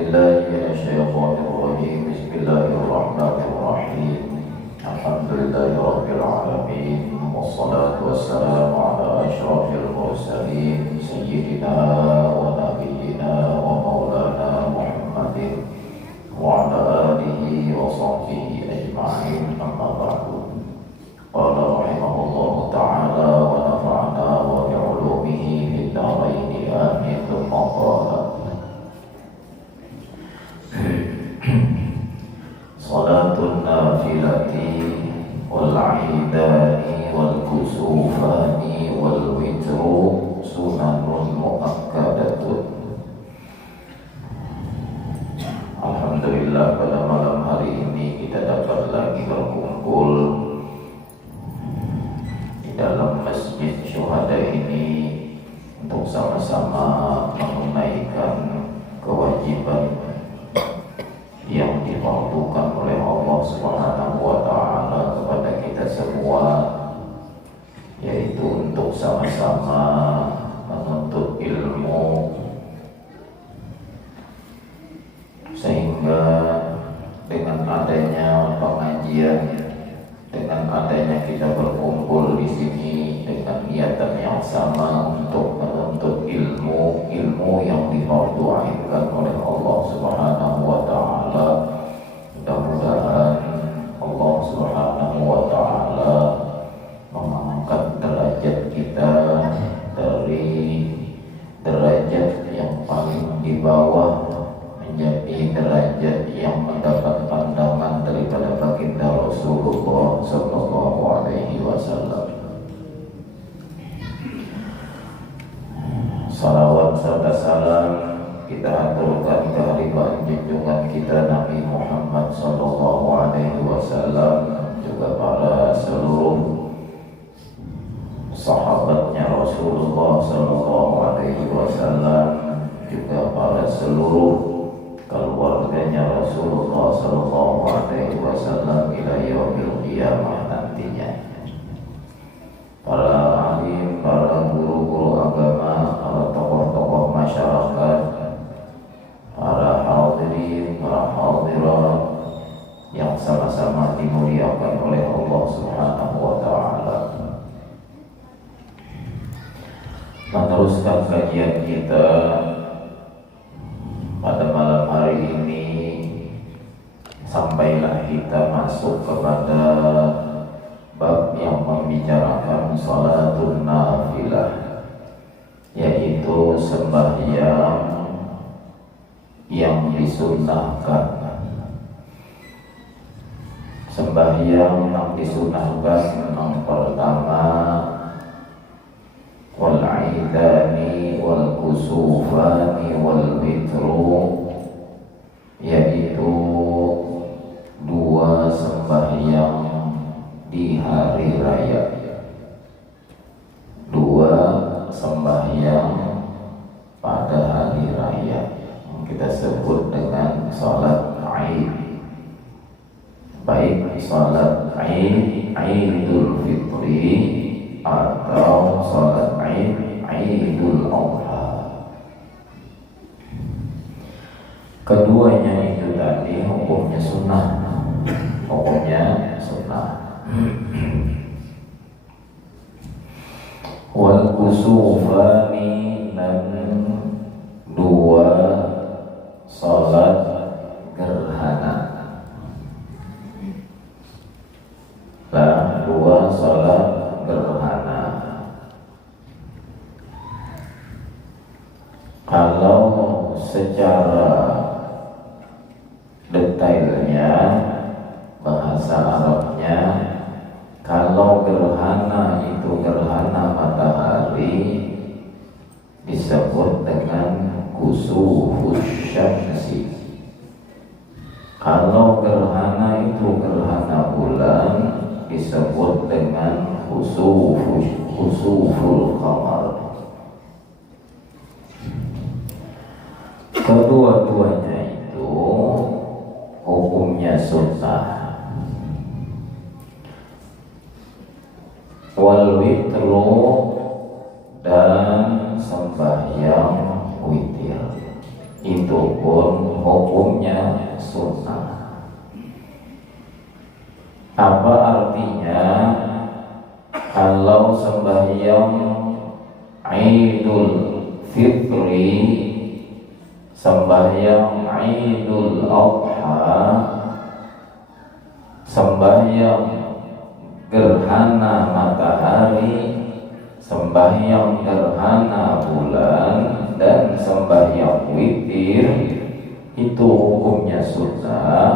بالله من الشيطان الرجيم. بسم الله الرحمن الرحيم. الحمد لله رب العالمين، والصلاة والسلام على أشرف المرسلين سيدنا ونبينا ومولانا محمد وعلى آله وصحبه أجمعين. أما بعد، قال رحمه الله تعالى ونفعنا وبعلومه في الدارين آمين. ثم قال: صلاة النافلة والعيدان والكسوفان والوتر سنن مؤكدة. Alhamdulillah, pada malam hari ini kita dapat lagi berkumpul di dalam masjid syuhada ini untuk sama-sama menunaikan kewajiban yang difardukan oleh Allah Subhanahu wa taala kepada kita semua, yaitu untuk sama-sama menuntut ilmu, sehingga dengan adanya pengajian, dengan adanya kita berkumpul di sini dengan niatan yang sama untuk menuntut ilmu yang difarduainkan oleh Allah Subhanahu wa taala. Mudah-mudahan Allah Subhanahu wa taala mengangkat derajat kita dari derajat yang paling di bawah menjadi derajat yang mendapat pandangan daripada baginda Rasulullah sallallahu alaihi wasallam. Salawat serta salam kita aturkan kehadiran junjungan kita Nabi Muhammad sallallahu alaihi wasallam, juga para seluruh sahabatnya Rasulullah sallallahu alaihi wasallam, juga para seluruh keluarganya Rasulullah sallallahu alaihi wasallam ila yaumil qiyamah nantinya. Para alim, para guru-guru agama, para tokoh-tokoh masyarakat, para hadirin, para hadirat yang sama-sama dimuliakan oleh Allah Subhanahu wa taala. Meneruskan kajian kita pada malam hari ini, sampailah kita masuk kepada bab yang membicarakan salatun nafilah, yaitu sembahyang yang disunnahkan. Sembahyang yang disunnahkan yang pertama, wal aidani wal kusufani wal witru, yaitu dua sembahyang di hari raya, dua sembahyang pada hari raya yang kita sebut dengan salat Aid, baik salat Aid, Aidul Fitri, atau salat Aid, Aidul Adha. Keduanya itu tadi hukumnya sunnah, hukumnya sunnah. Wal kusufani, dan dua salat gerhana, lah dua salat gerhana. Kalau secara detailnya bahasa Arabnya, kalau gerhana itu gerhana matahari disebut dengan kusufus syamsi. Kalau gerhana itu gerhana bulan disebut dengan khusuful qamar. Kedua-duanya itu hukumnya sunnah. Wal witru, dan sembahyang witir, itu pun hukumnya sunnah. Apa artinya kalau sembahyang Idul Fitri, sembahyang Idul Adha, sembahyang gerhana matahari, sembahyang gerhana bulan, dan sembahyang witir itu hukumnya sunnah?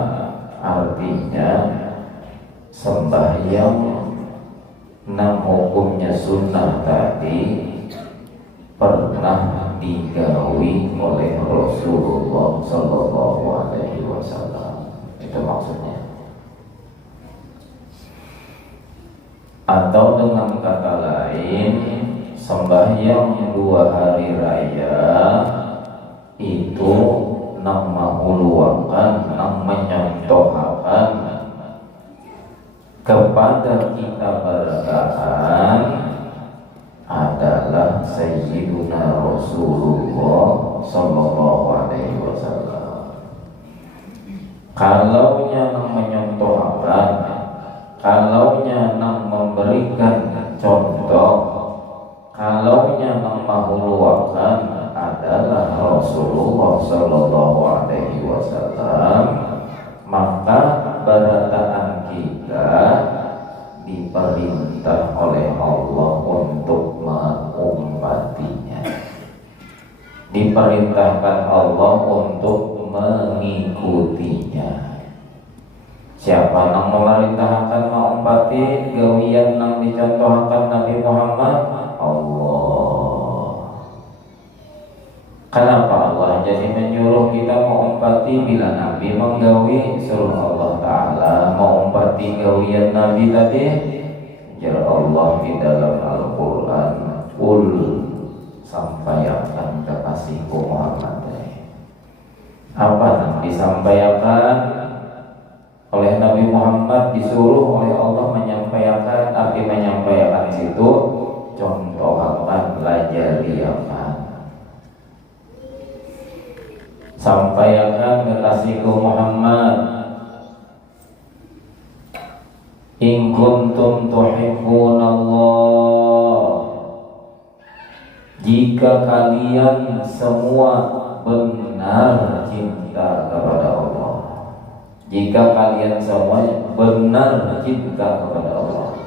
Artinya sembahyang enam hukumnya sunnah tadi pernah digawi oleh Rasulullah Sallallahu Alaihi Wasallam. Itu maksudnya. Atau dengan kata lain, sembahyang 2 hari raya itu nang mahuluakan, nang menyentuhakan kepada kita berkahan adalah Sayyiduna Rasulullah Sallallahu Alaihi Wasallam. Kalaunya nang menyentuhakan, kalaunya nang memberikan contoh, kalaunya nang mahuluakan adalah Rasulullah Sallallahu Alaihi Wasallam, maka berataan kita diperintah oleh Allah untuk mengumpatinya, diperintahkan Allah untuk mengikutinya. Siapa yang memerintahkan mengumpati gawian yang dicontohkan Nabi Muhammad? Allah. Kenapa Allah jadi menyuruh kita mengumpati bila Nabi menggawi? Suruh Allah Ta'ala mengumpati gawian Nabi tadi. Jar Allah di dalam Al-Quran, Qul, sampaikan kekasihku Muhammad. Apa yang disampaikan oleh Nabi Muhammad? Disuruh oleh Allah menyampaikan. Arti menyampaikan situ contohkan, pelajariakan. Sampaikan kekasihku Muhammad, in kuntum tuhibbunallah, jika kalian semua benar cinta kepada Allah, jika kalian semua benar cinta kepada Allah,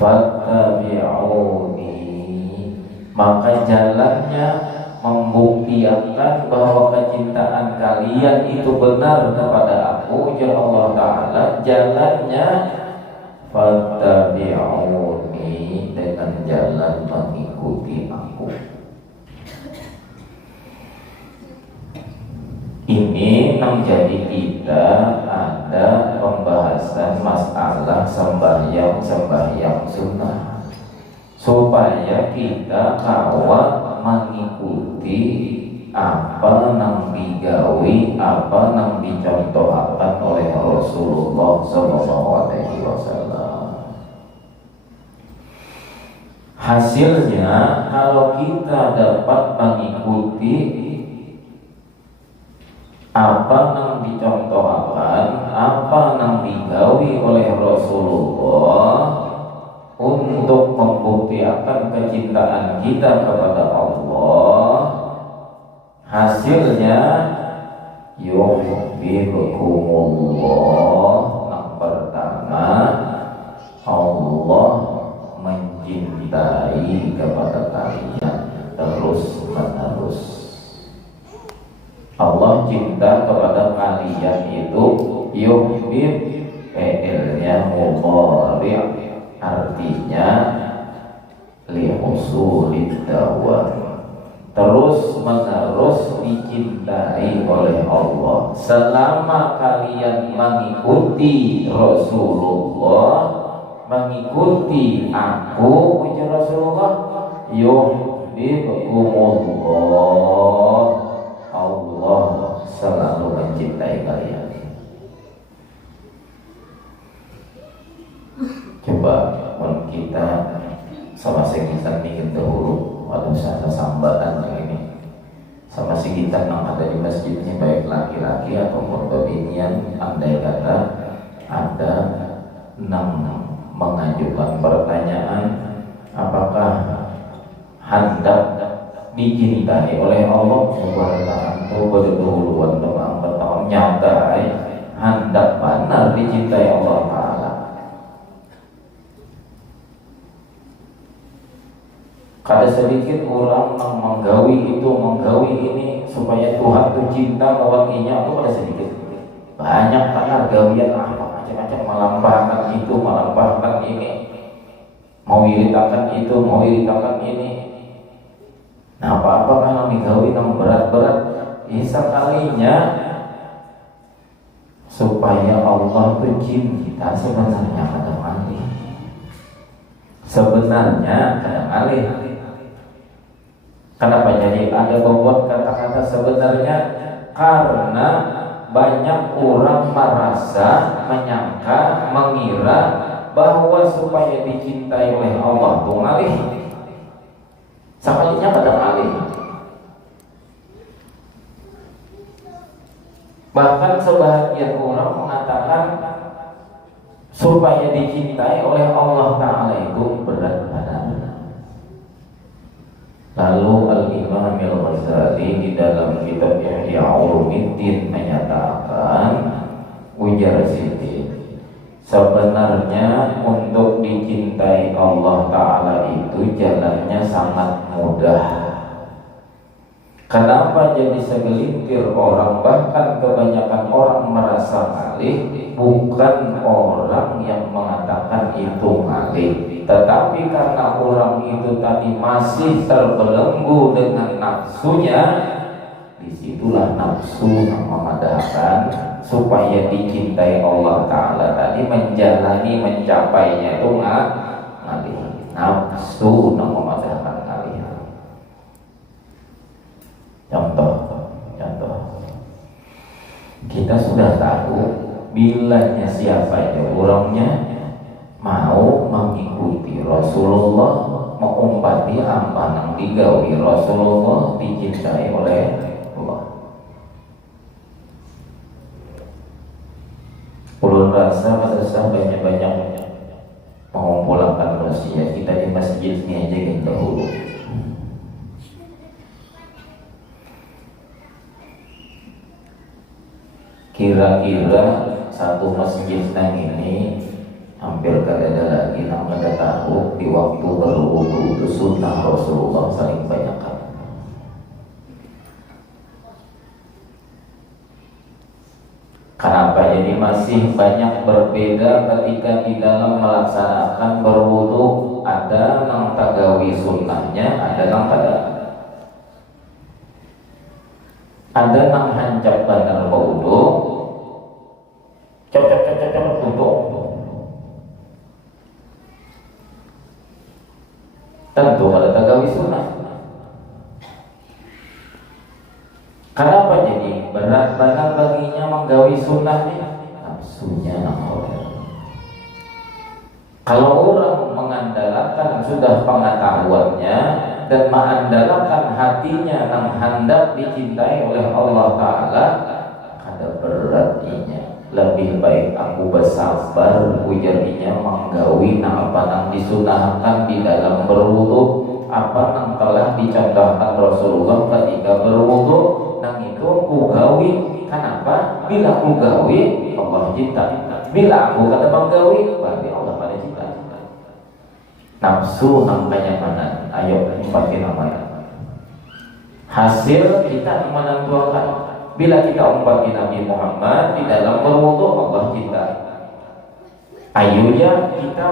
fattabi'uni, maka jalannya membuktikan bahwa kecintaan kalian itu benar kepada aku, ya Allah Ta'ala, jalannya fattabi'uni, dengan jalan mengikuti aku. Ini menjadi kita ada pembahasan masalah sembahyang sunnah, supaya kita kawat mengikuti apa yang digawi, apa yang dicontohkan oleh Rasulullah Sallallahu Alaihi Wasallam. Hasilnya, kalau kita dapat mengikuti apa yang dicontohkan, apa yang digawi oleh Rasulullah untuk membuktikan kecintaan kita kepada Allah, hasilnya yuhibbukumullah. Yang pertama, Allah mencintai kepada kalian terus menerus. Allah cinta kepada kalian itu yuhib, fi'ilnya mudhari', artinya lihusulid dawam, terus menerus dicintai oleh Allah. Selama kalian mengikuti Rasulullah, mengikuti aku, ujar Rasulullah, yuhibbukumullah, Allah selalu mencintai kalian. Coba kita sama kita mikir dahulu, waduh saya sambatan yang ini sama sinten yang ada di masjid ini, baik laki-laki ataupun bebinian, andai kata ada mengajukan pertanyaan apakah hendak dicintai oleh Allah Subhanahu wa taala berdahuluan dengan bertahun nyata hendak benar dicintai Allah taala. Kada sedikit orang yang menggawi ini supaya Tuhan itu cinta kawannya itu pada sedikit. Banyak kan gawian macam-macam melampahkan itu, melampahkan ini, mau iritakan itu, mau iritakan ini. Nah apa-apa kalau digawi yang berat-berat, sekalinya supaya Allah itu cinta sebenarnya kadang alih. Sebenarnya kadang alih. Kenapa jadi ada membuat kata-kata sebenarnya? Karena banyak orang merasa, menyangka, mengira bahwa supaya dicintai oleh Allah itu ngalih. Sekalinya pada ngalih. Bahkan sebahagian orang mengatakan supaya dicintai oleh Allah Ta'ala itu berat badan. Lalu Al-Imam Al-Ghazali di dalam kitab Ihya Ulumuddin menyatakan, ujar sini, sebenarnya untuk dicintai Allah Ta'ala itu jalannya sangat mudah. Kenapa jadi segelintir orang, bahkan kebanyakan orang merasa ngalih, bukan orang yang mengatakan itu ngalih, tetapi karena orang itu tadi masih terbelenggu dengan nafsunya, disitulah nafsu yang memadahkan supaya dicintai Allah Ta'ala tadi menjalani mencapainya itu ngalih. Nafsu yang memadahkan ngalih. Contoh, kita sudah tahu bilanya siapa itu orangnya mau mengikuti Rasulullah, mengumpati apa yang digawi Rasulullah, dicintai oleh Allah. Ulun rasa pada saat banyak mengumpulkan manusia kita di masjid ini aja yang dahulu. Kira-kira satu masjid nang ini hampir kada ada lagi nang kada tahu di waktu berwudu itu sunnah Rasulullah saling banyakkan. Kenapa jadi masih banyak berbeda ketika di dalam melaksanakan berwudu? Ada nang tagawi sunnahnya, ada nang kada. Ada nang hancap benar berwudu, cep tutup. Tentu ada tagawi sunnah. Kenapa jadi berat banget baginya menggawi sunnah ini? Nafsunya nangkoler. Kalau orang mengandalkan sudah pengetahuannya dan mengandalkan hatinya yang hendak dicintai oleh Allah Ta'ala, ada beratnya. Lebih baik aku bersabar ujarnya menggawi apa yang disunahkan di dalam berwudu, apa yang telah dicontohkan Rasulullah ketika berwudu, nang itu aku gawi. Kenapa? Bila aku gawi Allah cinta, bila aku kata menggawi berarti Allah pada cinta. Nafsu nang kenyamanan, ayo umpatin namanya. Hasil kita menentukan. Bila kita umpati Nabi Muhammad di dalam berwudu Allah cinta. Ayonya kita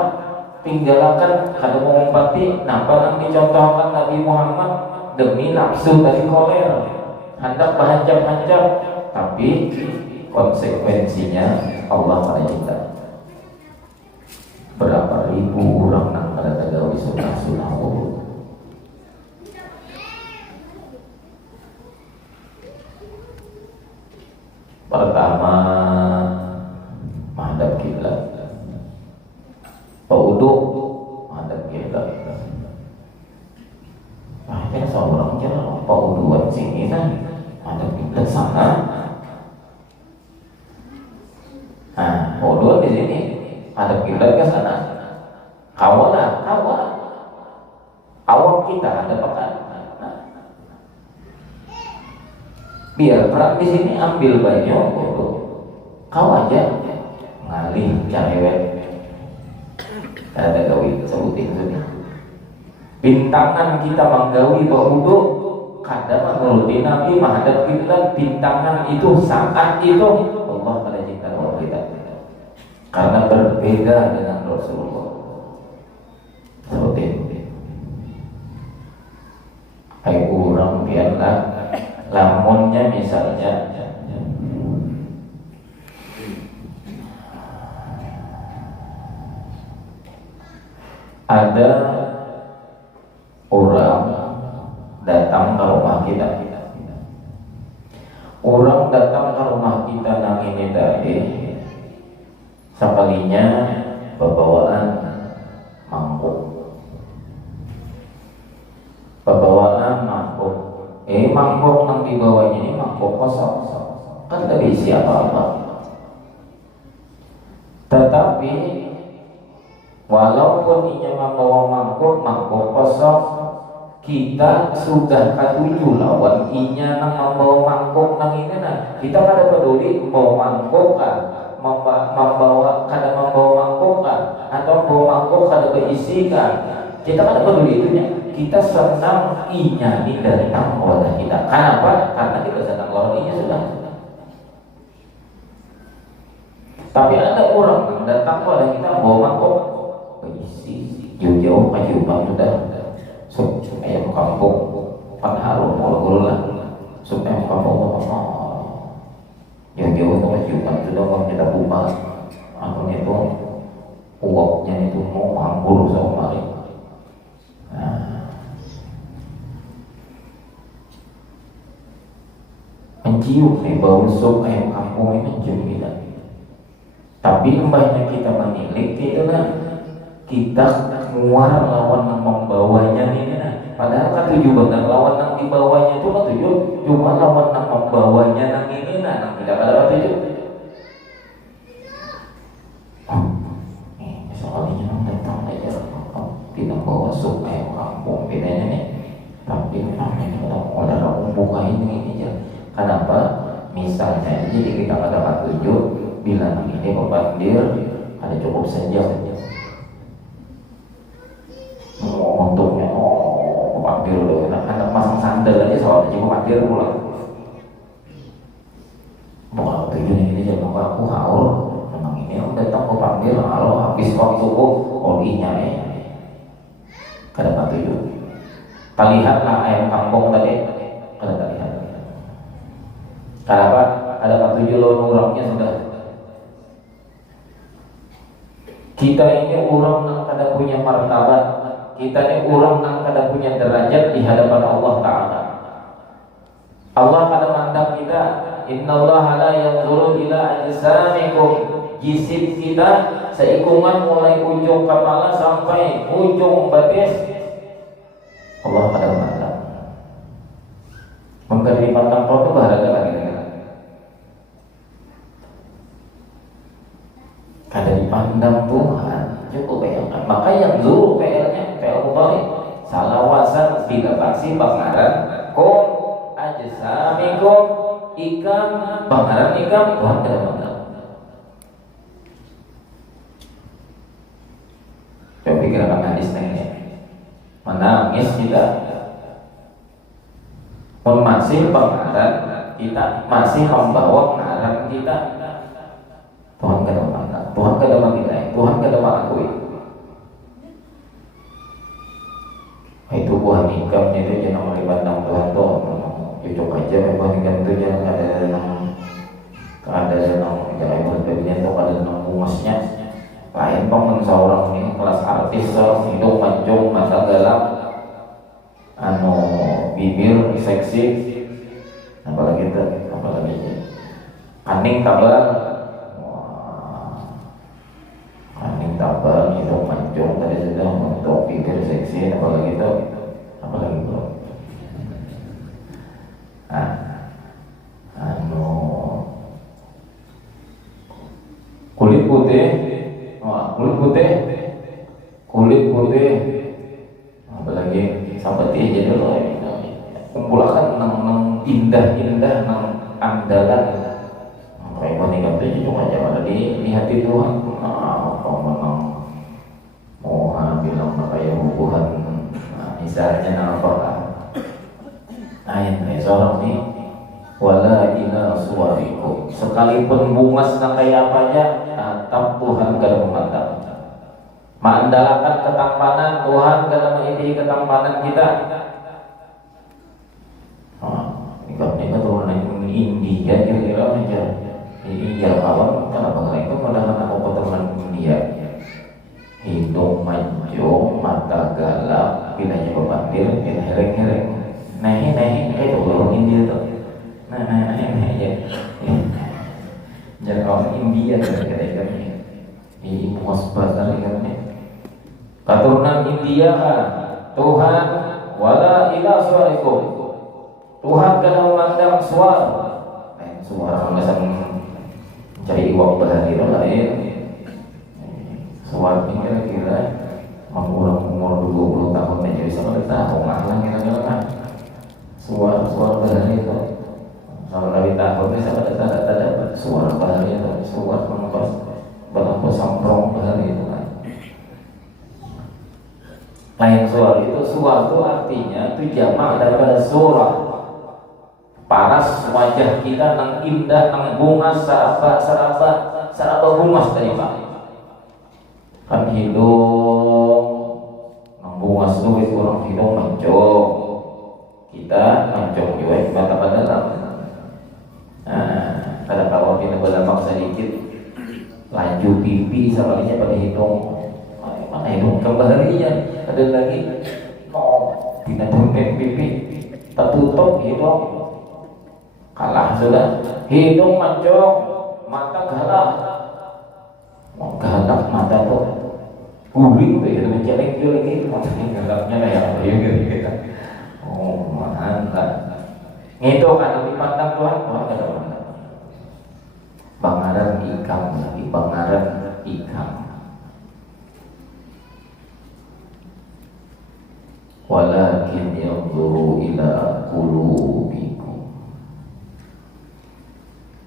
tinggalkan kada mengumpati napa yang dicontohkan Nabi Muhammad demi nafsu dari koler. Hendak berhancap-hancap, tapi konsekuensinya Allah pada cinta. Berapa ribu orang yang pada tagawi sunnah wudu. Pertama, menghadap kiblat. Wudu menghadap kiblat. Ini seorang jalan wuduan sini kan Madhab kiblat sana. Nah, bodoh di sini. Madhab kiblat ke sana. Kawan. Awam kita ada pekan. Nah, biar di sini ambil banyak bodoh. Kau aja ngalih cerewet. Ada gawi sebutin itu. Bintangan kita menggawi baudo kadang menuruti Nabi menghadap kiblat. Bintangan itu saat itu Allah pada cinta kita karena berbeda dengan Rasulullah. Seperti itu. Kayak orang biarlah lamunnya misalnya ada orang datang ke rumah kita. Orang datang ke rumah kita nang ini tadi sekalinya bawaan mangkuk. Mangkok nang di bawahnya ini mangkok kosong, kan tidak isi apa-apa. Tetapi walaupun ia membawa mangkok kosong, kita sudah katuju lawan inya nang membawa mangkok nang ini nah. Kita kada peduli membawa mangkok kan, membawa mangkok kan, atau membawa mangkok kada berisi kan. Kita kada peduli itunya. Kita senang inya ini datang kepada kita. Kenapa? Karena kita senang lawan inya sudah. Tapi ada orang yang datang kepada kita bawa mangkok berisi jauh-jauh ke Jombang sudah. Ayam kampung kan harum kalau lah. Supaya kampung apa? Jauh-jauh ke Jombang sudah mau kita buka. Akhirnya itu uapnya itu mau hampur sama mari. Mencium bau sup ayam kampung ini mencium kita. Tapi embahnya kita menilik itulah kita keluar lawan yang membawanya ini nah. Padahal kan tujuh benar lawan yang dibawanya itu kan tujuh cuma lawan yang membawanya yang ini nah yang tidak ada tujuh. Soalnya yang datang aja kita bawa sup ayam kampung bedanya nih. Tapi memang kita orang buka ini aja. Kenapa? Misalnya, jadi kita katakan tujuh, bilang ini pembandir, ada cukup saja. Untungnya, pembandir loh, anak masang sandal aja soalnya cuma pembandir pulang. Bukan tujuh ini jadi aku haul, memang ini datang pembandir, kalau habis waktu olinya kada tujuh. Lihatlah ayam kampung tadi, kada lihat. Kenapa? Ada 7 lawan orangnya sudah. Kita ini orang yang kada punya martabat. Kita ini orang yang kada punya derajat di hadapan Allah Ta'ala. Allah kada mandang kita. Innallaha la yanzuru ila ajsamikum. Jisim kita seikungan mulai ujung kepala sampai ujung batis. Allah kada mandang. Maka dipandang itu berharga lagi. Kada dipandang Tuhan cukup bayangkan. Maka yang dulu PR-nya PR Mubalik salawasan bila baksi bangaran kom ajsamikum ikam bangaran ikam Tuhan kada mandang. Coba pikirkan hadis ini menangis kita masih pengaran kita masih membawa pengaran kita Tuhan kada mandang, Tuhan kada menilai, Tuhan kada mengakui. Itu buah nikam itu jangan dipandang Tuhan tuh, cocok aja buah nikam itu jangan ada jangan berbeda tuh ada bungasnya. Lain pun seorang ini kelas artis hidung mancung mata galak, bibir seksi, apalagi aning kabar. Tabal itu mancung tadi sudah untuk pikir seksi apalagi itu nah putih, kulit putih, apalagi sahabat aja dulu kumpulkan nang indah-indah nang andalan. Kayak mana katanya cuma jangan di hati Tuhan. Kau menang mau bilang kayak hubungan, misalnya apa kan? Ayat seorang nih, wala ila suwarikum, sekalipun bungas nang kayak apa aja, tetap Tuhan gak memandang. Mengandalkan ketampanan Tuhan dalam ini ketampanan kita. Ini keturunan India kira-kira aja. India kawan kenapa mereka padahal aku keturunan India. Hidung mancung, mata galak, pinanya bebandir, pinah hereng-hereng. Nah itu orang India tuh. Nah aja. Jangan orang India kira-kira ini. Ini muas bahasa ini. Keturunan India kan Tuhan wala ila suwarikum, Tuhan kada memandang suara. Suara macam cari uang bahari lain. Suara ini kira-kira umur 20 tahun aja bisa bertahun lah kira-kira kan. Suara bahari itu kalau lebih tahun bisa ada suara bahari itu, suara mengapa samprong bahari itu kan. Lain suara itu, suatu artinya itu jamak daripada surah. Paras wajah kita nang indah, nang bunga, seraba bungas tadi Pak. Kan hidung nang bungas itu orang hidung mancung. Kita mancung juga mata pada dalam. Nah, kada kalau kita berdampak sedikit laju pipi sabarnya pada hidung. Mana hidung kembalinya ada lagi tidak tempel pipi tertutup hidung kalah sudah hidung mancung mata galak mata tuh guring tuh itu menceleng lagi mata galaknya lah yang gitu mantap itu kan dipandang Tuhan ada bangaran ikam lagi bangaran ikam. Walakin yanzuru ila qulubikum,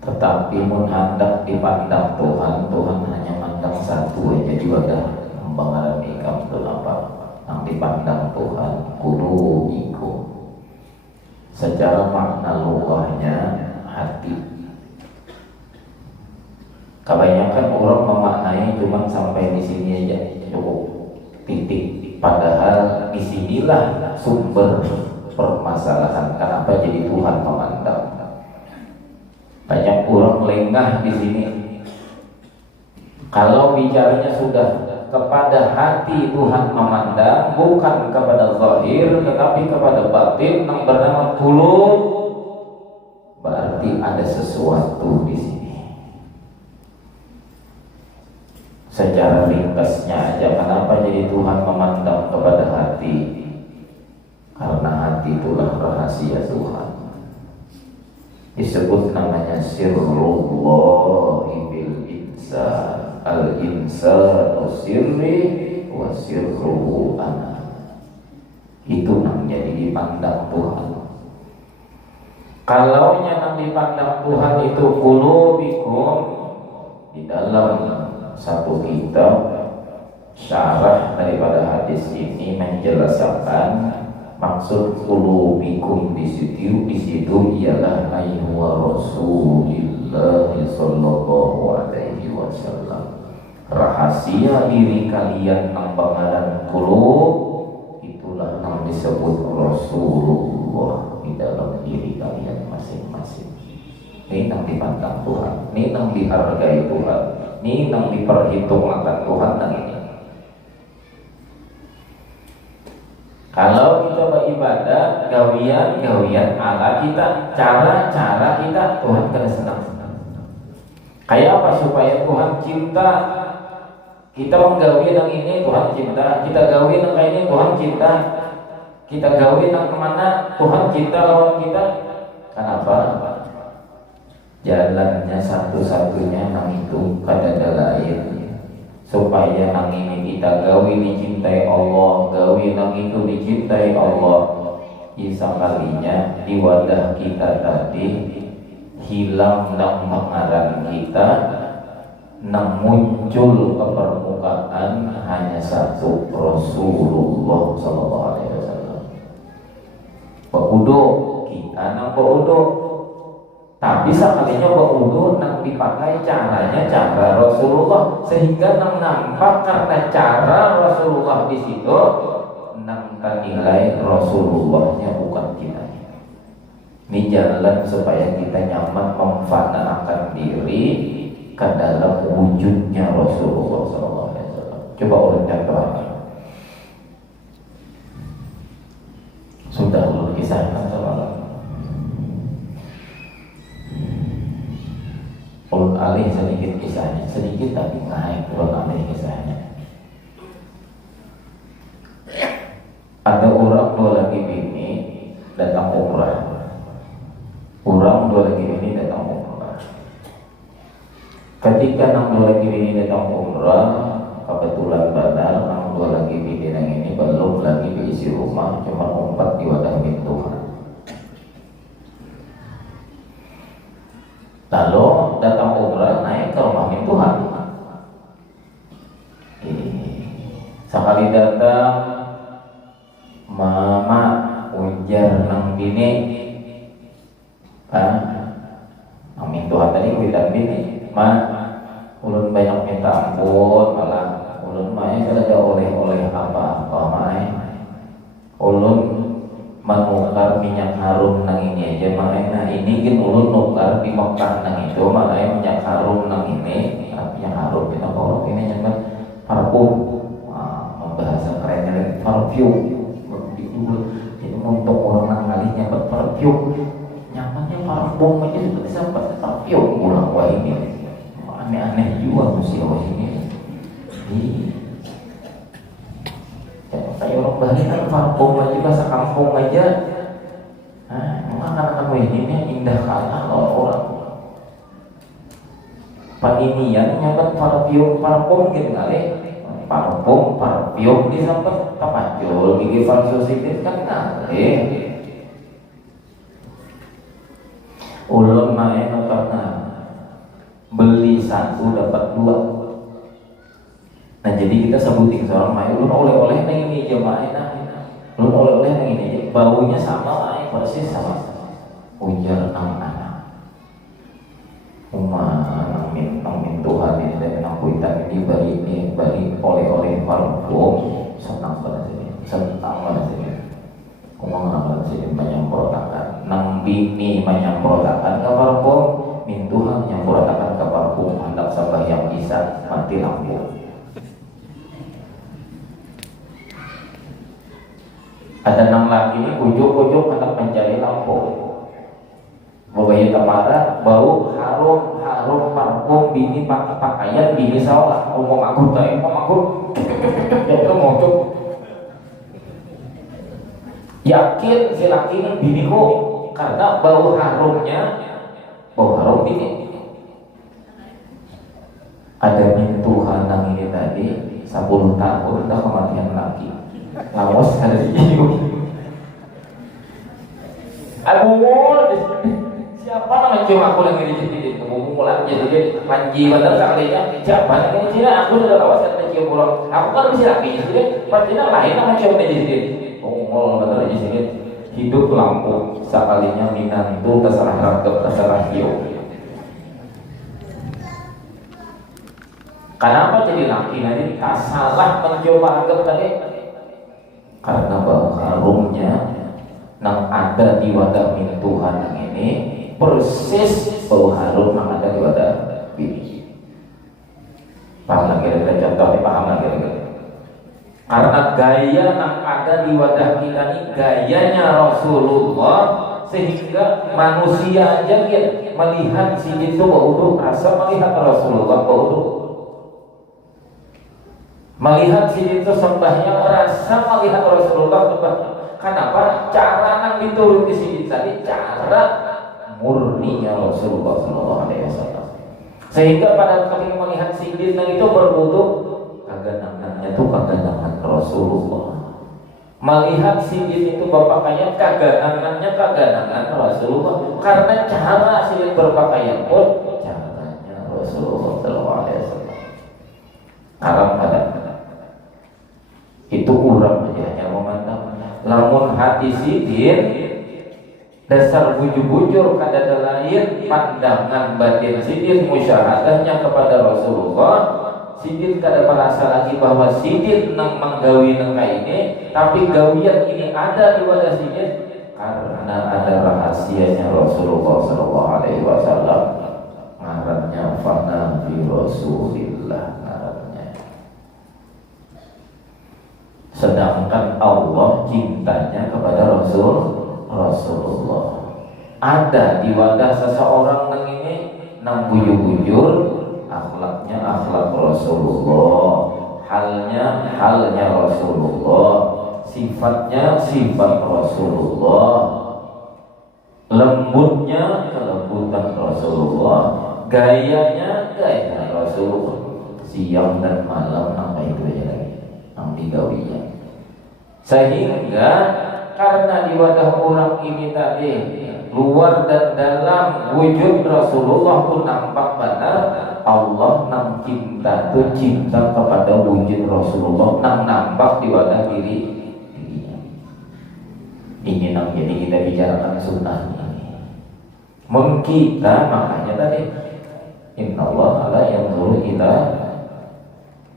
tetapi mun hendak dipandang Tuhan, Tuhan hanya mandang satu aja juga dah membangaran ikam itu apa yang dipandang Tuhan qulubikum. Secara makna lughahnya hati. Kebanyakan orang memaknai cuma sampai di sini aja cukup titik. Padahal disinilah sumber permasalahan. Kenapa jadi Tuhan memandang? Banyak orang lengah di sini. Kalau bicaranya sudah kepada hati Tuhan memandang, bukan kepada zahir, tetapi kepada batin yang bernama qulub, berarti ada sesuatu di sini. Secara ringkasnya aja, kenapa jadi Tuhan memandang kepada hati? Karena hati itulah rahasia Tuhan. Disebut namanya sirrullahi bil insan, al insanu sirri wa sirruhu ana. Itu yang jadi dipandang Tuhan. Kalau yang dipandang Tuhan itu qulubikum, di dalam satu kitab syarah daripada hadis ini menjelaskan maksud qulubikum di situ ialah ayyu Rasulillah sallallahu alaihi wasallam. Rahasia diri kalian yang bangaran qulub itulah yang disebut Rasulullah di dalam diri kalian masing-masing. Ini yang dipandang Tuhan, ini yang dihargai Tuhan, ini yang diperhitungkan Tuhan dan ini. Kalau kita beribadah, gawian ala kita, cara kita, Tuhan kena senang-senang. Kayak apa supaya Tuhan cinta? Kita menggawi yang ini Tuhan cinta, kita gawi yang ini Tuhan cinta, kita gawi yang kemana Tuhan cinta lawan kita. Kenapa? jalannya satu-satunya nang itu kadada lain supaya nang ini kita gawi dicintai Allah, gawi nang itu dicintai Allah. Isa kalinya di wadah kita tadi hilang nang pengaran kita, nang muncul ke permukaan hanya satu, Rasulullah Sallallahu Alaihi Wasallam. Baudo kita nang baudo, tapi sekalinya baudo nang dipakai caranya cara Rasulullah, sehingga nang nampak karena cara Rasulullah di situ nang nilai Rasulullahnya bukan kita. Ini jalan supaya kita nyaman memfanakan diri ke dalam wujudnya Rasulullah SAW. Coba ulun contohkan. Sudah ulun kisahkan soal ulun alih sedikit kisahnya, sedikit tapi naik ulun alih kisahnya. Ada orang dua lagi bini datang umrah. Orang dua lagi bini datang umrah. Ketika nang dua lagi bini datang umrah, kebetulan benar nang dua lagi bini yang ini belum lagi diisi rumah, cuma umpat di wadah Tuhan. Lalu datang umrah naik ke rumah Tuhan. Sekali datang, mama ujar nang bini, amin Tuhan tadi kita bini, ulun banyak minta ampun, malah ulun main ada oleh apa main, ulun menukar minyak harum nang ini aja main, nah ini kan ulun nukar di Mekah nang itu, malah minyak harum nang ini, minyak harum kita bawa ini jangan parfum, bahasa kerennya parfum. Jadi untuk orang nang kalinya berparfum nyamannya parfum aja seperti sampai parfum ulang wah ini aneh-aneh juga musia wah ini. Kayak orang Bali kan parfum aja bahasa kampung aja. Anak-anak ini indah kalah orang paninian nyaman parfum gitu kali. Parfum di samping tapajul gigi falsositif kan ulun main karena beli satu dapat dua. Nah jadi kita sebutin seorang main ulun oleh-oleh nang ini aja main, ulun oleh-oleh nang ini aja baunya sama main persis sama ujar nang anak nang Tuhan ini dari nang kuitan ini bari oleh-oleh parfum senang banget ini ngomong apa sih menyemprotakan nang bini menyemprotakan ke parfum min Tuhan menyemprotakan ke parfum hendak sembahyang isya mati lampu. Ada nang laki ini ujuk-ujuk hendak mencari lampu, bayi tamara bau harum parfum bini pakai pakaian bini salah ngomong aku itu ngocok yakin si laki ini biniku karena bau harum bini. Ada min Tuhan nang ini tadi 10 tahun dah kematian laki lawas ada di sini. Siapa nama cium aku lagi di sini? Mulai jadi panji bener sekalinya. Siapa yang ini? Aku sudah lawas ada cium pulang. Aku kan bisa lagi di sini. Pastinya lain nama cium di sini. Ngomong bener di sini. Hidup lampu sekalinya minantu terserah ragam terserah hiu. Kenapa jadi laki nanti tak salah mencoba anggap tadi? Karena bau harumnya yang ada di wadah min Tuhan yang ini persis bau harum yang ada di wadah bini. Paham lagi kita contoh, paham lagi. Karena gaya yang ada di wadah kita ini gayanya Rasulullah, sehingga manusia aja melihat si itu bau rasa melihat Rasulullah bau. Melihat si itu sembahyang rasa melihat Rasulullah sembahyang. Kenapa? Cara yang diturun di sini tadi cara murninya Rasulullah SAW. Sehingga pada ketika melihat Sidina itu berwudu, kaganangannya itu kaganangan Rasulullah. Melihat Sidin itu berpakaian, kaganangannya kaganangan Rasulullah. Karena cara Sidin berpakaian pun caranya Rasulullah SAW. Haram pada itu urang aja hanya memandang. Lamun hati Sidin dasar bujur-bujur kada lain pandangan batin Sidin musyahadahnya kepada Rasulullah. Sidin kada merasa lagi bahwa Sidin nang menggawi nangka ini, tapi gawian ini ada di wadah Sidin karena ada rahasianya Rasulullah SAW. Ngarannya fana bi Rasulillah ngarannya. Sedangkan Allah cintanya kepada Rasulullah. Ada di wadah seseorang nang ini nang bujur-bujur, akhlaknya akhlak Rasulullah, halnya Rasulullah, sifatnya sifat Rasulullah, lembutnya kelembutan Rasulullah, gayanya gaya Rasulullah. Siang dan malam sampai itu aja lagi yang digawinya. Sehingga karena di wadah orang ini tadi luar dan dalam wujud Rasulullah pun nampak benar. Allah nang cinta tu cinta kepada wujud Rasulullah nang nampak di wadah dirinya. Ini nang jadi kita bicarakan sunnah ini. Kita makanya tadi Inna Allah la yanzuru ila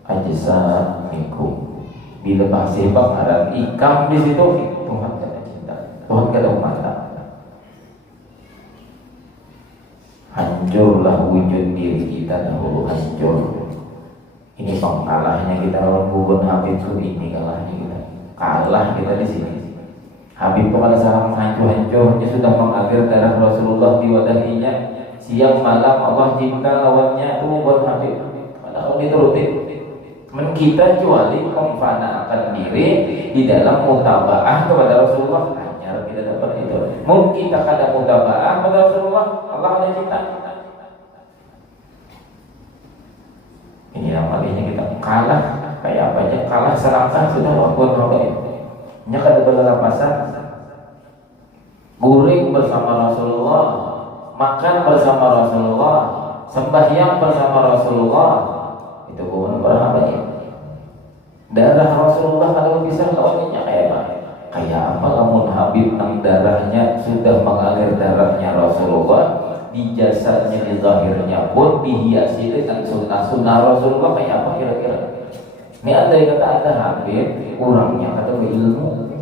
ajsamikum. Bila bahasa Arab ikam di situ Tuhan kada cinta, Tuhan kada mata. Hancurlah wujud diri kita dahulu, hancur. Ini pengkalahnya kita lawan Bubun Habib itu, ini kalahnya kita. Kalah kita di sini. Habib itu pada saat hancur-hancurnya sudah mengalir darah Rasulullah di wadahinya. Siang malam Allah cinta lawannya itu Bubun Habib. Kalau diturutin, kita kecuali memfanakan diri di dalam mutabaah kepada Rasulullah. Hanya kita dapat itu. Mungkin kita kada mutabaah kepada Rasulullah, Allah ada cinta. Ini namanya kita kalah. Kayak apa aja kalah serangkah sudah waktu itu. Nya kada berlapasan. Guring bersama Rasulullah, makan bersama Rasulullah, sembahyang bersama Rasulullah. Itu bukan berapa ya? Darah Rasulullah kalau bisa lawannya kayak apa? Kayak apa lamun Habib nang darahnya sudah mengalir darahnya Rasulullah, di jasadnya, di zahirnya pun dihiasi dengan sunnah Rasulullah. Kayak apa kira-kira? Ini ada yang kata ada Habib, kurangnya kata ilmu,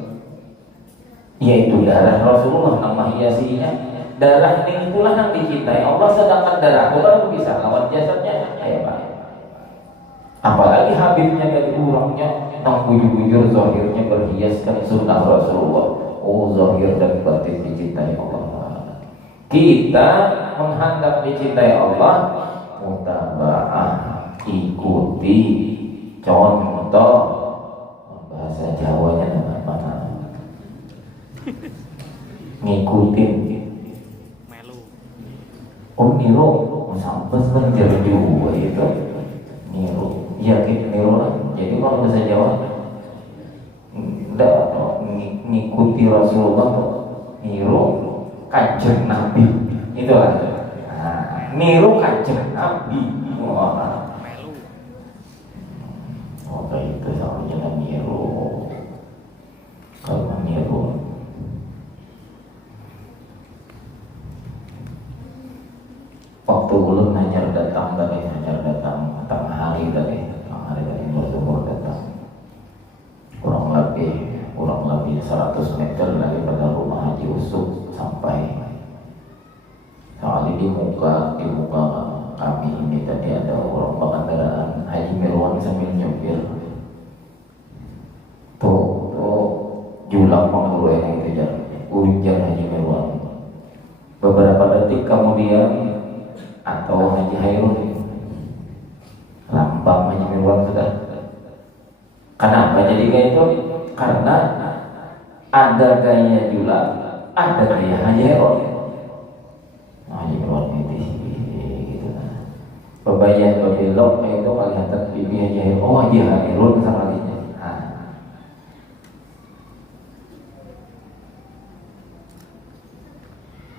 yaitu darah Rasulullah nang menghiasinya. Darah ini itulah yang dicintai Allah, sedangkan darah Allah bisa lawan jasadnya kayak apa? Apalagi Habibnya dari kurangnya nang bujur-bujur zahirnya berhiaskan sunnah Rasulullah. Oh, zahir dan batin dicintai Allah. Kita menghendap dicintai Allah, mutabaah, ikuti, contoh. Bahasa Jawanya dengan mana? Ngikutin. Oh, niru, sampai menjadi juga itu. Niru. Yakin niru lah. Jadi kalau bahasa Jawa tidak ngikuti Rasulullah, niru kanjeng Nabi itu lah. Nah, niru kanjeng Nabi. Itu namanya niru. Kalau niru waktu belum hajar datang tengah hari tadi bersyukur datang kurang lebih 100 meter daripada rumah Haji Usuk sampai. Soalnya di muka kami ini tadi ada orang pengandaraan Haji Mirwan sambil nyopir tuh julang mengguru yang kejar ujar Haji Mirwan. Beberapa detik kemudian atau Haji Hairul lambang Haji Mirwan sudah. Kenapa jadi kayak itu? Karena ada gaya julang, ada gaya Haji Hairul. bayah belok itu kelihatan pipi aja. Oh dia hadirun sekalinya. Nah.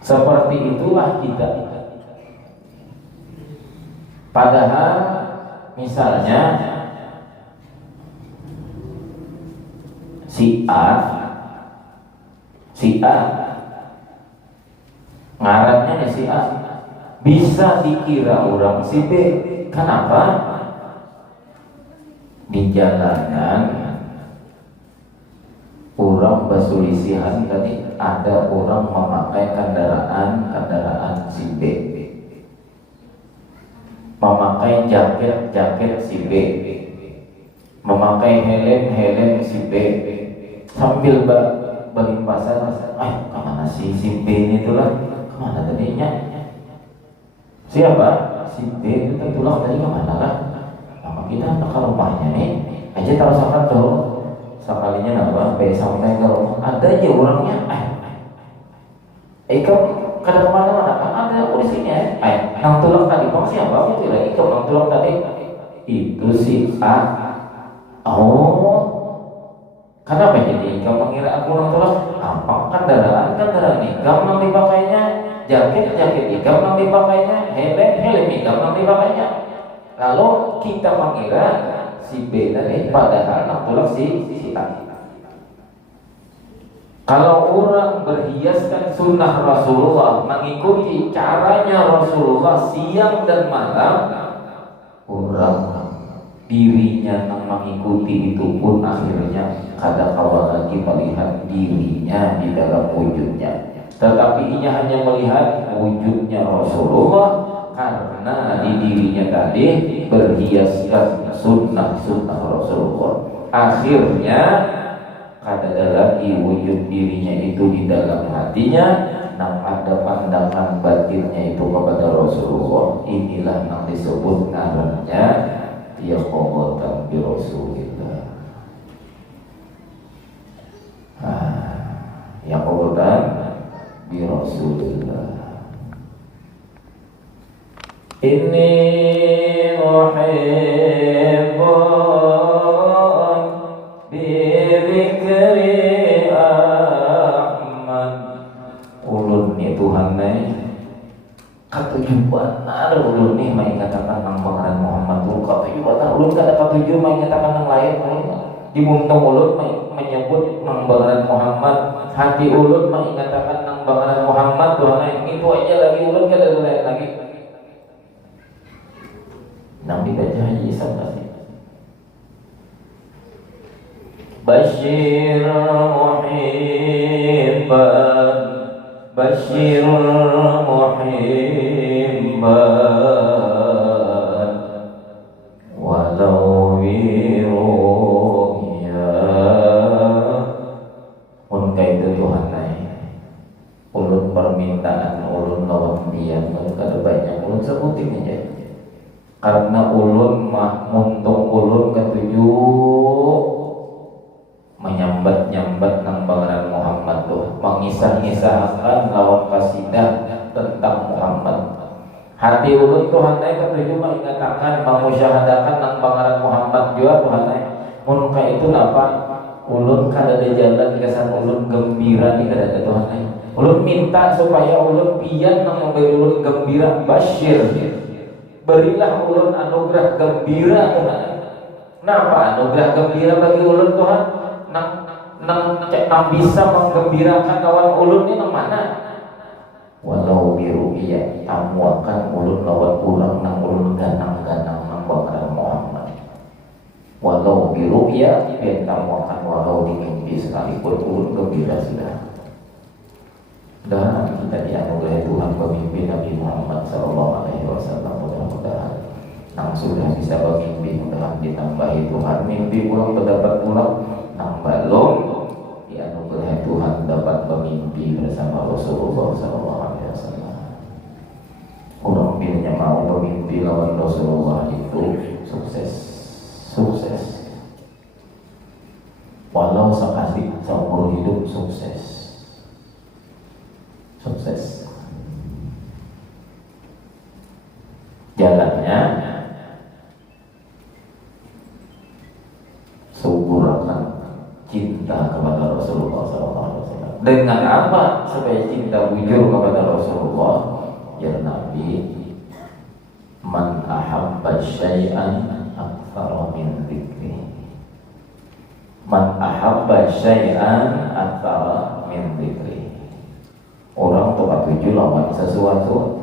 Seperti itulah kita. Padahal misalnya si A ngarannya si A bisa dikira orang si B. Kenapa? Di jalanan orang berselisihan tadi ada orang memakai kendaraan si B, memakai jaket si B, memakai helm si B, sambil berlimpasan, kemana si B ini tuh lah, kemana tadinya? Siapa? Si B itu tulang tadi kemana lah? Maka kita ke rumahnya nih, aja taruh sakat tuh, sekalinya nambah, sampai ke rumah, ada aja orangnya, kau kadang mana kan ada aku di sini nang tulang tadi, bang siapa? Itu lagi kau nang tulang tadi, itu si A. Oh, kenapa jadi kau mengira aku nang tulang? Apa kendaraan ikam nang dipakainya, jaket ikam nang dipakainya, helm ikam nang dipakainya. Lalu kita mengira si B tadi, padahal nang tulang si A. Kalau orang berhiaskan sunnah Rasulullah, mengikuti caranya Rasulullah siang dan malam, orang dirinya yang mengikuti itu pun akhirnya kada kawan lagi melihat dirinya di dalam wujudnya, tetapi ia hanya melihat wujudnya Rasulullah karena di dirinya tadi berhiaskan sunnah Rasulullah. Akhirnya ada lagi wujud dirinya itu di dalam hatinya, nang ada pandangan batinnya itu kepada Rasulullah. Inilah yang disebut ngarannya yaqobatan bi Rasulillah. Yaqobatan bi Rasulillah. Inni uhibbun bi dzikri Ahmad. Ulun ni Tuhan nih katujuan ada ulun nih mengatakan nang pangaran Muhammad tuh katujuan ulun kada katuju mengatakan nang lain di muntung ulun menyebut nang pangaran Muhammad, hati ulun mengatakan nang pangaran Muhammad Tuhan itu aja lagi ulun kada lain lagi. Nang dibaca Haji Isam tadi Bashir muhibban Bashir muhibban walau biru'ya. Mun kaitu Tuhan naik ulun permintaan ulun lawan dia kada banyak ulun sebutin aja karena ulun mah muntung ulun ketuju menyambat nang pangaran Muhammad tuh, mengisah-isahkan lawan kasidah tentang Muhammad. Hati ulun Tuhan naik ketuju mengatakan mengusyahadakan nang pangaran Muhammad juga Tuhan naik. Mun ka itu napa? Ulun kada ada jalan kesan ulun gembira di kada ada Tuhan naik. Ulun minta supaya ulun pian nang memberi ulun gembira, Bashir. Berilah ulun anugerah gembira Tuhan. Napa anugerah gembira bagi ulun Tuhan? Nang bisa menggembirakan kawan ulun ini nang mana? Walau biru'ya amuakan ulun lawan urang nang ulun ganang-ganang nang pangaran Muhammad. Walau biru'ya ben amuakan walau di mimpi sekalipun ulun gembira sudah. Dan kita dianugerahi Tuhan pemimpin Nabi Muhammad SAW. Mudah-mudahan nang sudah bisa bermimpi, mudah-mudahan ditambahi Tuhan mimpi pulang terdapat pulang, nang belum dianugerahi Tuhan dapat bermimpi bersama Rasulullah SAW. Orang bilnya mau bermimpi lawan Rasulullah itu sukses. Walau sekali seumur hidup sukses. Jalannya Dengan apa supaya cinta bujur kepada Rasulullah? Ya Nabi, man ahabba syai'an aktsara min dzikri. Man ahabba syai'an aktsara min dzikri. Orang tuh tuju lawan sesuatu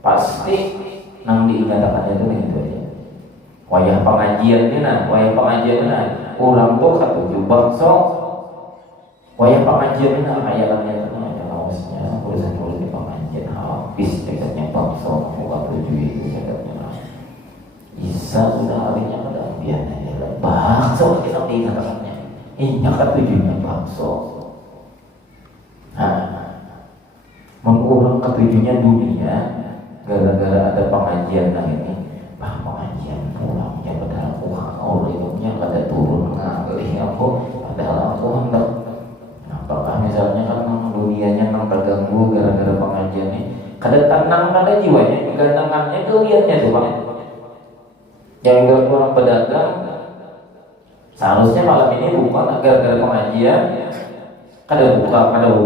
pasti nang diingatakannya itu gitu ya. Wayah pengajian orang tuh katuju bangsa. Wayah pengajian ayalannya itu ada kaosnya urusan pengajian habis dekatnya bangsa bukan tuju itu dekatnya. Isa sudah harinya pada biarnya ya bangsa kita diingatakannya. Ini katujunya bangsa. Mengurang ketujuhnya dunia gara-gara ada pengajian ini pengajian pulang ya padahal aku orangnya pada turun ngalih aku padahal aku hendak apakah misalnya kan dunianya nang terganggu gara-gara pengajian ini kada tenang pada jiwanya gantangannya kelihatannya tuh Pak yang orang pedagang seharusnya malam ini bukan gara-gara pengajian kada buka padahal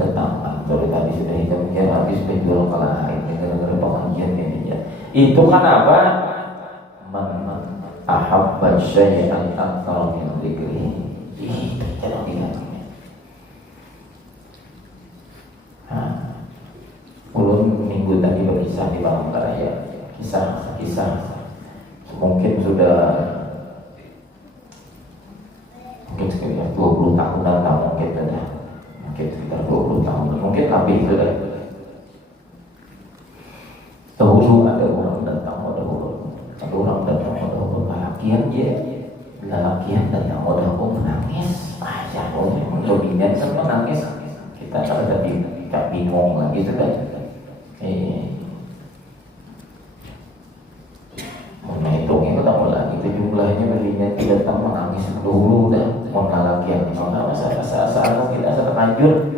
datang dari tadi sudah hidupnya habis penjual kalah ini gara-gara pengajian ini ya. Itu kan apa? Man ahabba syai'an aktsara min dzikri. Itu cara bilangnya. Ulun minggu tadi berkisah di Palangkaraya. Kisah mungkin sudah sekitar 20 tahunan mungkin sudah. Sekitar 20 tahun, mungkin lebih itu dah. Dahulu ada orang datang, ada orang lelakian je, lelakian datang, aku menangis, ya kok memang dominan kan menangis, kita ada tak bingung lagi itu dah. Menghitungnya kita mulai itu jumlahnya belinya tidak datang menangis dulu dah, mau lelakian mana masa saat kita terlanjur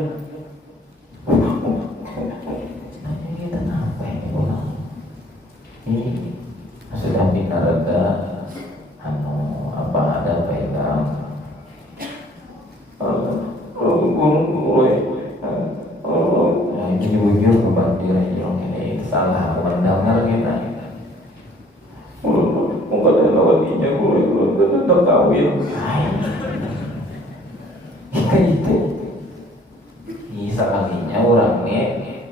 kita apa ini ulang ini sudah binarada apa ada pegang ini wujud kebandir ini salah mendengar kita mungkin ada lawannya gue tetap kawin itu sekalinya orang ini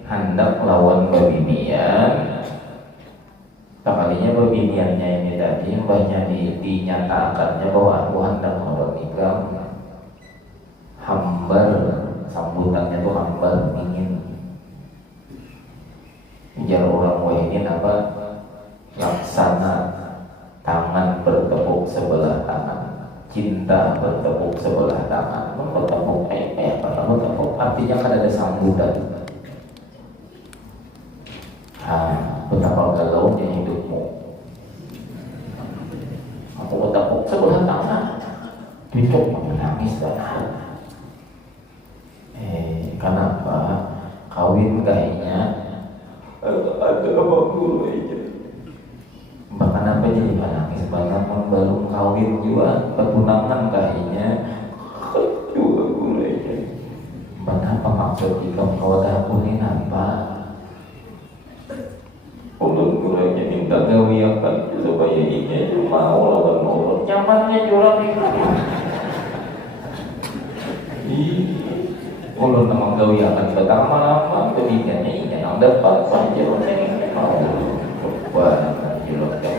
hendak melawan babinian sekalinya babiniannya ini tadi banyak dinyatakannya bahwa aku hendak melawan nikah hambar sambutannya tuh hambar ingin biar orang ingin apa laksana tangan bertepuk sebelah tangan cinta bertepuk sebelah tangan bertepuk bertepuk artinya kan ada sambutan betapa galaunya hidupmu aku bertepuk sebelah tangan cukup menangis dan kenapa kawin kayaknya ada apa guru aja bahkan apa jadi menangis bahkan baru kawin juga ketunangan kayaknya juga mulai kenapa maksud jika kawadah kuning apa untuk mulainya minta gawiakan supaya ini cuma lawan mulut nyamannya curang itu ulun nama gawiakan betang lama kebijakannya ini yang dapat panjang ini mau coba jelaskan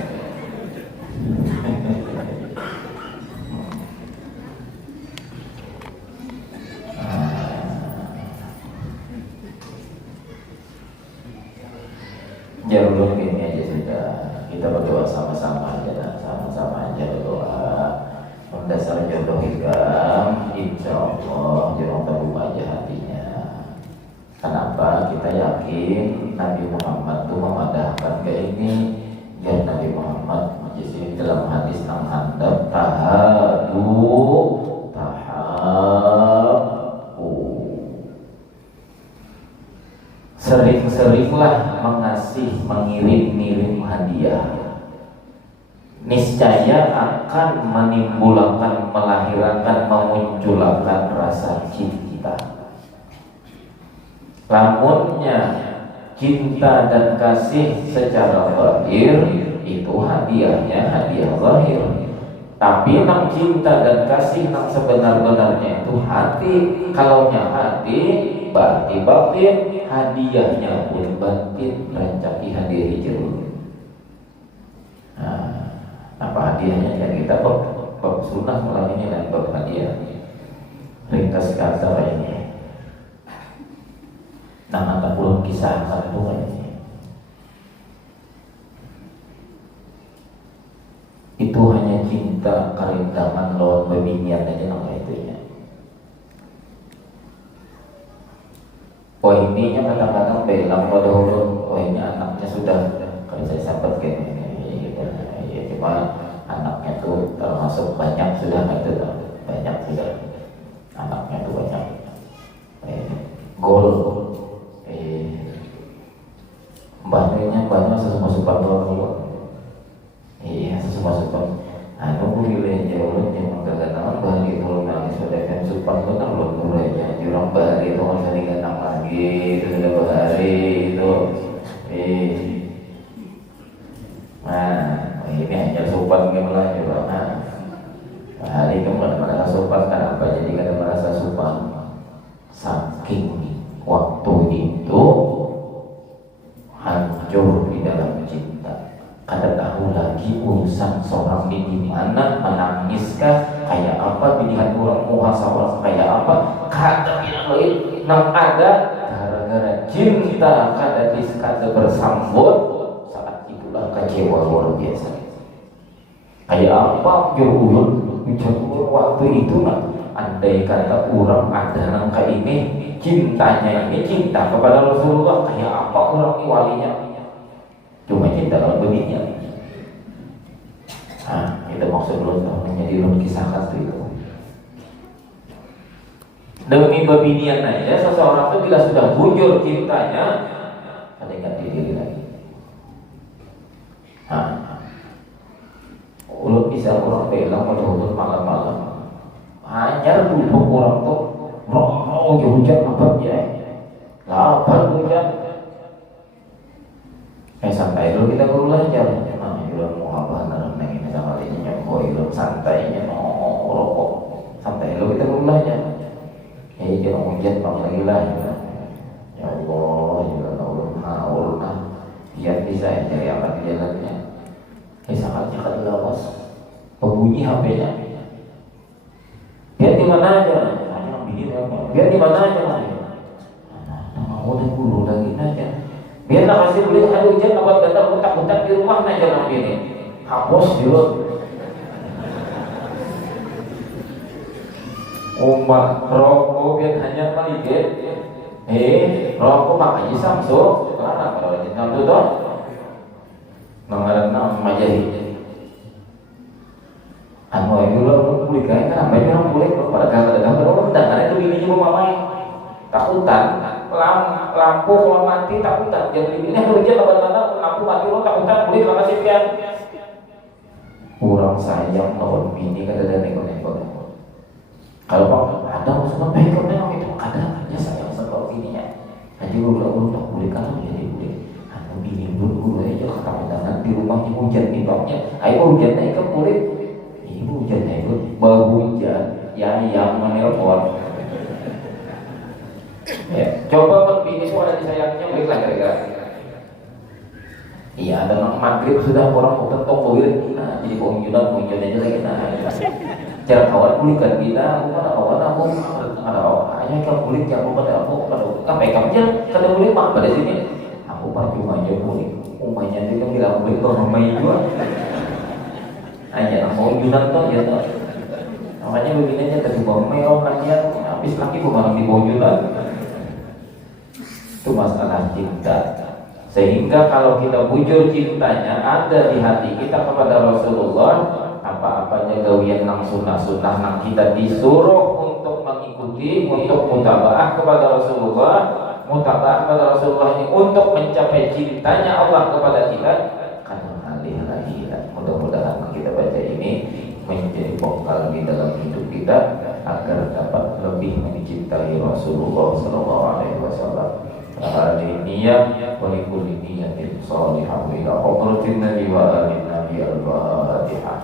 jalur ini aja sudah kita berdoa sama-sama aja dan sama-sama aja berdoa mendasar jodoh hikam insya Allah jodoh terbuka aja hatinya. Kenapa? Kita yakin Nabi Muhammad itu memadahkan ke ini dan Nabi Muhammad jadi dalam hadis yang handap tahabu sering-seringlah mengasih mengirim-ngirim hadiah niscaya akan menimbulkan, melahirkan, memunculkan rasa cinta. Lamunnya cinta dan kasih secara zahir itu hadiahnya hadiah zahir. Tapi nang cinta dan kasih nang sebenar-benarnya itu hati. Kalaunya hati berarti batin, hadiahnya pun batin, rancaki hadiah jeruk. Nah, apa hadiahnya? Dan kita bab sunnah malam ini dan bab hadiah. Ringkas kata ini. Nah, tak pun kisah satu ini. Itu hanya cinta kerindangan lawan bebinian aja nama itunya. Oh ininya kadang-kadang bilang pada ulun, oh ini anaknya sudah, kalau saya sahabat gini, ya cuma anaknya tuh termasuk banyak sudah, itu banyak sudah, anaknya tuh banyak, gol, banyak sesama supan dulu. Iya, sesuatu anu boleh jauh jangan keganalan bagi kalau nangis sudah kan supan itu kan belum mulai jurang bari itu kan sering ganang lagi itu sudah bahari itu nah ini hanya supan gimana juga hari itu merasa supan kenapa jadi kada merasa supan saking waktu itu hancur di dalam cinta. Kada tahu lagi urusan seorang di mana, menangiskah, kayak apa pilihan orang muhasabah kayak apa, kada bilang nang ada gara-gara cinta kada bersambut, saat itulah kecewa luar biasa. Kayak apa jauh waktu itu nak andai kata orang ada nangka ini cintanya ini cinta kepada Rasulullah, kayak apa orang ini walinya. Cuma cinta lawan bebinian. Nah, itu maksud belum menjadi belum kisahkan itu. Demi bebinian aja seseorang itu bila sudah bujur cintanya, ada ganti diri lagi. Nah, ulun bisa orang bilang pada ulun malam-malam. Hanya dulu orang tuh, hujan apa ya? Lapar hujan. Santai dulu kita belajar. Nah, juga mau apa dalam ini sama ini nyokoi dulu santainya rokok. Santai dulu kita belajar. Jangan hujan bang lagi lah. Ya Allah, juga tahu haul biar bisa cari apa di jalannya. Sangatnya kan lawas. Pembunyi HP-nya. Biar di mana aja. Biar di mana aja. Nah, udah dulu lagi aja. Biar tak kasih beli ada hujan awal datang utak-utak di rumah aja nanti ini hapus dulu. Umat rokok biar hanya maliget. Rokok makanya Samsung. Karena kalau lagi Samsung tuh mengarang nama majari. Anu itu lo boleh kan? Karena banyak orang boleh pada kadang-kadang orang dengar itu ini cuma mamai takutan. Lampu kalau mati takutan. Jadi ini hujan apa lampu mati lo takutan boleh kalau sekian. Kurang sayang lawan bini kada ada neko-neko. Kalau ada maksudnya baik itu ada aja sayang sama bininya. Jadi lu tak boleh kalau jadi boleh. Anu bini dulu aja ketakutan di rumahnya hujan timbangnya. Ayo hujannya ikan boleh. Ibu hujannya itu bau hujan yang menelpon. Ya, coba berbini itu ada disayangnya boleh lah kira-kira. Iya, ada maghrib sudah orang mau tentu boleh. Nah, jadi pengunjung aja lagi. Nah, cara kawan boleh kan kita, ada kawan aku, ada hanya kan boleh yang aku pada kamu kada boleh mah pada sini. Aku cuma aja boleh. Umumnya dia bilang boleh kalau main juga. Hanya pengunjung tuh ya tuh. Makanya begini aja tadi bawa meo hanya habis lagi bukan di pengunjung. Itu masalah cinta. Sehingga kalau kita bujur cintanya ada di hati kita kepada Rasulullah, apa-apanya gawian nang sunnah-sunnah nang kita disuruh untuk mengikuti, untuk mutabaah kepada Rasulullah, mutabaah kepada Rasulullah ini untuk mencapai cintanya Allah kepada kita. Karena alih lagi, mudah-mudahan mencintai Rasulullah sallallahu alaihi wasallam. Hadhihi niyyah wa likulli niyyatin shalihah ila hadratin nabi wa alin nabi al-Fatihah.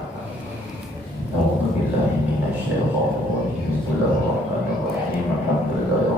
A'udzu billahi minasy syaithanir rajim. Bismillahirrahmanirrahim. Alhamdulillah.